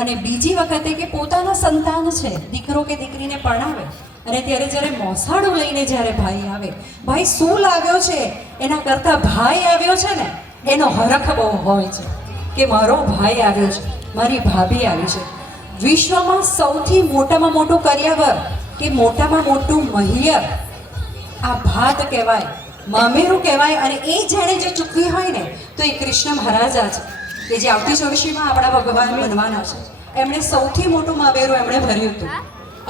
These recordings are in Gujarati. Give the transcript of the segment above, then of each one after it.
અને બીજી વખતે કે પોતાના સંતાન છે, દીકરો કે દીકરીને પરણાવે અને ત્યારે જ્યારે મોસાળું લઈને જ્યારે ભાઈ આવે, ભાઈ શું લાવ્યો છે એના કરતાં ભાઈ આવ્યો છે ને એનો હરખ બહુ હોય છે કે મારો ભાઈ આવ્યો છે, મારી ભાભી આવી છે. વિશ્વમાં સૌથી મોટામાં મોટું કરિયાવર કે મોટામાં મોટું મહિયર આ ભાત કહેવાય, મામેરું કહેવાય. અને એ જેણે જે ચૂકવી હોય ને તો એ કૃષ્ણ મહારાજા છે કે જે આવતી ચોવીસીમાં આપણા ભગવાન બનવાના છે. એમણે સૌથી મોટું મામેરું એમણે ભર્યું હતું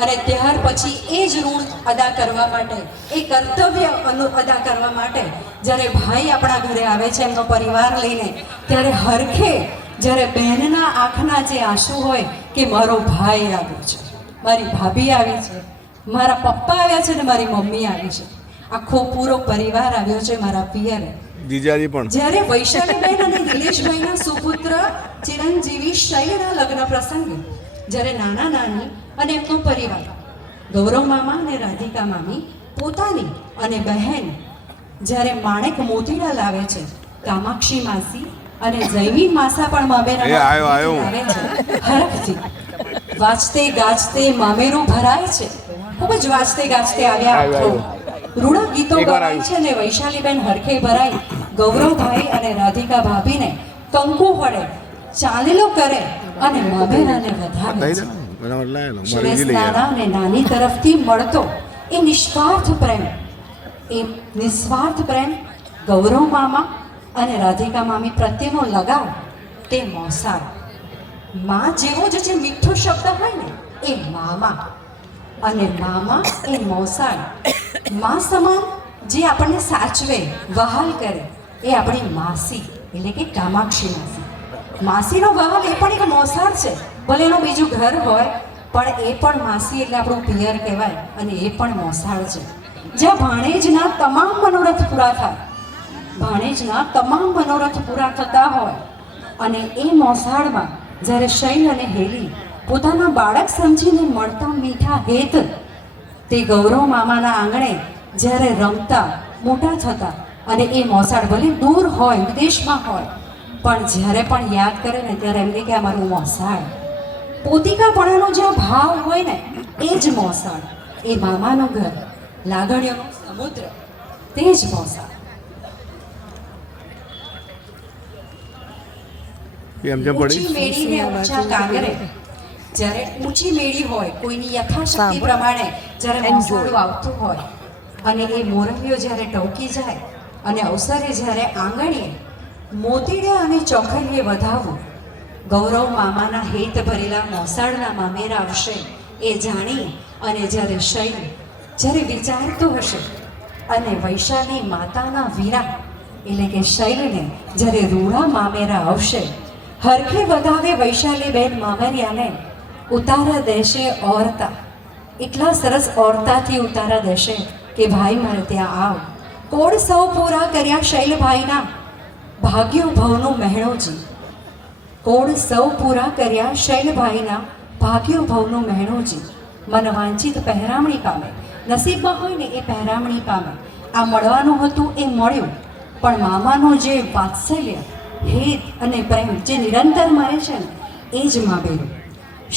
અને ત્યાર પછી એ જ ઋણ અદા કરવા માટે, એ કર્તવ્ય અદા કરવા માટે જ્યારે ભાઈ આપણા ઘરે આવે છે એમનો પરિવાર લઈને, ત્યારે હરખે જ્યારે બહેનના આંખના જે આંસુ હોય કે મારો ભાઈ આવ્યો છે, મારી ભાભી આવી છે, મારા પપ્પા આવ્યા છે ને મારી મમ્મી આવી છે, આખો પૂરો પરિવાર આવ્યો છે મારા પિયરે. જીજાજી પણ જ્યારે વૈશાલીબેન અને નિલેશભાઈના સુપુત્ર ચિરંજીવી શૈલના લગ્ન પ્રસંગે જ્યારે નાના નાની અને એમનો પરિવાર ગૌરવ મામા અને રાધિકા મામી પોતાની અને બહેન જ્યારે માણેક મોતીડા લાવે છે, કામાક્ષી માસી અને જૈમી માસા પણ મામેરા લાવે છે હરખથી. વાંચતે ગાજતે મામેરું ભરાય છે, ખૂબ જ વાંચતે ગાજતે આવ્યા. રૂડા ગીતો ગવાય છે ને વૈશાલીબેન હરખે ભરાઈ ગૌરવભાઈ અને રાધિકા ભાભીને કંકુ વડે ચાલેલો કરે અને મામેરાને વધાવે છે. સુરેશ નાના અને નાની તરફથી મળતો એ નિસ્વાર્થ પ્રેમ, એ નિસ્વાર્થ પ્રેમ ગૌરવ મામા અને રાધિકા મામી પ્રત્યેનો લગાવ તે મોસાળ. માં જેવો જ જે મીઠો શબ્દ હોય ને એ મામા, અને મામા એ મોસાળ. માં સમાન જે આપણને સાચવે વહાલ કરે એ આપણી માસી એટલે કે કામાક્ષી માસી. માસીનો વહાલ એ પણ એક મોસાળ છે, ભલે એનું બીજું ઘર હોય પણ એ પણ માસી એટલે આપણું પિયર કહેવાય અને એ પણ મોસાળ છે. જ્યાં ભાણેજના તમામ મનોરથ પૂરા થાય, ભાણેજના તમામ મનોરથ પૂરા થતા હોય અને એ મોસાળમાં જ્યારે શૈલ અને હેલી પોતાના બાળક સમજીને મળતા મીઠા હેત તે ગૌરવ મામાના આંગણે જ્યારે રમતા મોટા થતા, અને એ મોસાળ ભલે દૂર હોય, વિદેશમાં હોય, પણ જ્યારે પણ યાદ કરે ને ત્યારે એમને કે અમારું મોસાળ. પોતિકાપણાનો જે ભાવ હોય ને એ જ મોસાળ, એ મામાનું ઘર, લાગણીઓનો સમુદ્ર, તે જ મોસાળ. ઊંચી મેળીને ઊંચા કાંગરે, જ્યારે ઊંચી મેળી હોય કોઈની યથાશક્તિ પ્રમાણે જ્યારે મોસાળું આવતું હોય અને એ મોરલીઓ જ્યારે ટવકી જાય અને અવસરે જ્યારે આંગણીએ મોતીડા અને ચોખલીએ વધાવવું, ગૌરવ મામાના હેત ભરેલા મોસાળના મામેરા આવશે એ જાણી અને જ્યારે શૈલ જ્યારે વિચારતું હશે અને વૈશાલી માતાના વીરા એટલે કે શૈલને જ્યારે રૂડા મામેરા આવશે, હરખે વધાવે વૈશાલીબેન મામેરિયાને ઉતારા દેશે ઓરતા, એટલા સરસ ઓરતાથી ઉતારા દેશે કે ભાઈ મારે ત્યાં આવ. કોડ સૌ પૂરા કર્યા શૈલભાઈના ભાગ્યો ભવનું મહેણોજી, કોડ સૌ પૂરા કર્યા શૈલભાઈના ભાગ્યો ભવનું મહેણોજી. મન વાંચિત પહેરામણી પામે, નસીબમાં હોય ને એ પહેરામણી પામે. આ મળવાનું હતું એ મળ્યું, પણ મામાનો જે વાત્સલ્ય, હેત અને પ્રેમ જે નિરંતર મરે છે ને એ જ મામેરું.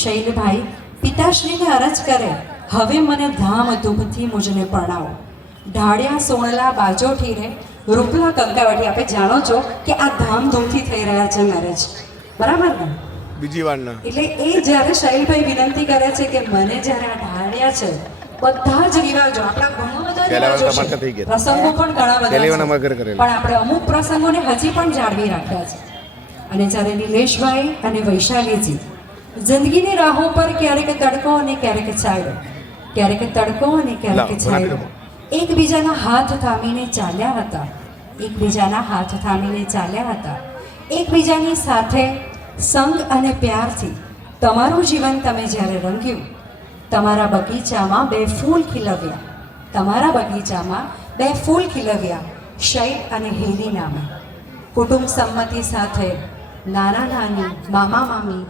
શૈલભાઈ પિતાશ્રીને અરજ કરે, હવે મને ધામ ધૂપથી મુજને પરણાવો. ઢાળિયા સોણલા બાજોઠી રે રૂપલા કંકાવટી. આપણે જાણો છો કે આ ધામધૂમથી થઈ રહ્યા છે મેરેજ, બરાબર ને? બીજી વાર ના એટલે એ જ્યારે શૈલભાઈ વિનંતી કરે છે કે મને જ્યારે આ ઢાળિયા છે, બધા જ રિવાજો આપણા ઘણા બધા રિવાજો છે, પ્રસંગો પણ ઘણા બધા છે, પણ આપણે અમુક પ્રસંગોને હજી પણ જાળવી રાખ્યા છે. અને જ્યારે નિલેશભાઈ અને વૈશાલીજી જિંદગીની રાહો પર ક્યારેક તડકો અને ક્યારેક છાંયો, ક્યારેક તડકો અને ક્યારેક છાંયો, એકબીજાના હાથ થામીને ચાલ્યા હતા, એકબીજાના હાથ થામીને ચાલ્યા હતા, એકબીજાની સાથે સંગ અને પ્યારથી તમારું જીવન તમે જ્યારે રંગ્યું, તમારા બગીચામાં બે ફૂલ ખીલવ્યા, તમારા બગીચામાં બે ફૂલ ખીલવ્યા શૈલ અને હેલી નામે. કુટુંબ સંમતિ સાથે નાના નાની, મામા મામી,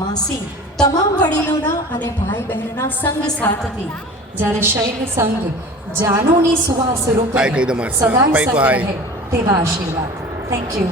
માસી, તમામ વડીલોના અને ભાઈ બહેનના સંગ સાથથી જ્યારે શૈલ સંગ જાનોની સુવાસ રૂપે સદાય સંગ રહે તેવા આશીર્વાદ. Thank you.